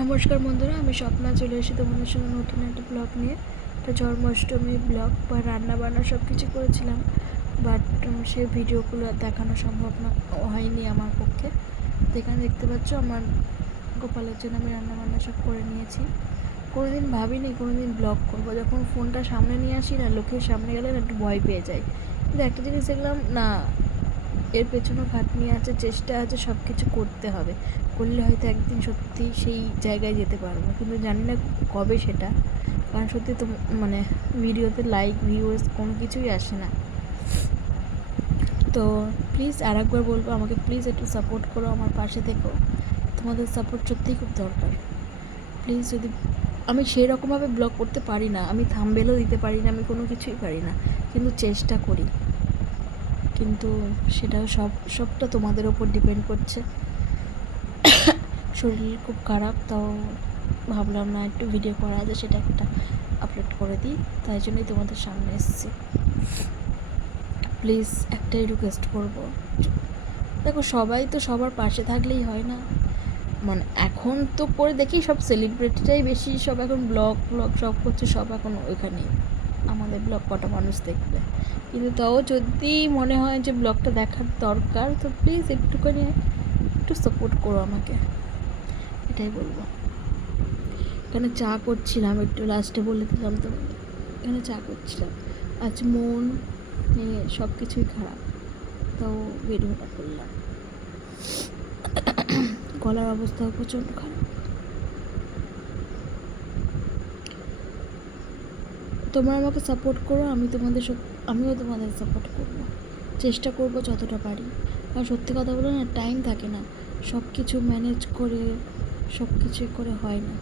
নমস্কার বন্ধুরা, আমি স্বপ্না চলে এসেছি তোমাদের সঙ্গে নতুন একটা ব্লগ নিয়ে। তো জন্মাষ্টমী ব্লগ বা রান্না বান্না সব কিছু করেছিলাম, বাট সেই ভিডিওগুলো দেখানো সম্ভব না হয়নি আমার পক্ষে। তো এখানে দেখতে পাচ্ছ আমার গোপালের জন্য আমি রান্না বান্না সব করে নিয়েছি। কোনোদিন ভাবিনি কোনোদিন ব্লগ করবো, যখন ফোনটা সামনে নিয়ে আসি না, লোকের সামনে গেলে না একটু ভয় পেয়ে যাই। কিন্তু একটা জিনিস দেখলাম না, এর পেছনেও খাটনি আছে, চেষ্টা আছে, সব কিছু করতে হবে, করলে হয়তো একদিন সত্যি সেই জায়গায় যেতে পারবো, কিন্তু জানি না কবে সেটা। কারণ সত্যি তো মানে ভিডিওতে লাইক ভিউজ কোনো কিছুই আসে না। তো প্লিজ আর একবার বলবো, আমাকে প্লিজ একটু সাপোর্ট করো, আমার পাশে থেকো। তোমাদের সাপোর্ট সত্যিই খুব দরকার। প্লিজ, যদি আমি সেই রকমভাবে ব্লগ করতে পারি না, আমি থাম্বনেলও দিতে পারি না, আমি কোনো কিছুই পারি না, কিন্তু চেষ্টা করি। কিন্তু সেটাও সবটা তোমাদের ওপর ডিপেন্ড করছে। শরীর খুব খারাপ, তাও ভাবলাম না একটু ভিডিও করা আছে, সেটা একটা আপলোড করে দিই, তাই জন্যই তোমাদের সামনে এসেছি। প্লিজ একটাই রিকোয়েস্ট করবো, দেখো সবাই তো সবার পাশে থাকলেই হয় না। মানে এখন তো করে দেখি সব সেলিব্রিটিটাই বেশি, সব এখন ব্লগ সব করছে, সব এখন ওইখানেই। আমাদের ব্লগ কটা মানুষ দেখবে, কিন্তু তাও যদি মনে হয় যে ব্লগটা দেখার দরকার, তো প্লিজ একটুখানি একটু সাপোর্ট করো আমাকে, এটাই বলবো। এখানে চা করছিলাম, একটু লাস্টে বলে দিলাম তো, এখানে চা করছিলাম। আজ মন নিয়ে সব কিছুই খারাপ, তাও ভিডিওটা করলাম। গলার অবস্থাও প্রচণ্ড খারাপ। তোমরা আমাকে সাপোর্ট করো, আমিও তোমাদের সাপোর্ট করবো, চেষ্টা করবো যতটা পারি। কারণ সত্যি কথা বলে না, টাইম থাকে না, সব কিছু ম্যানেজ করে সব কিছু করে হয় না।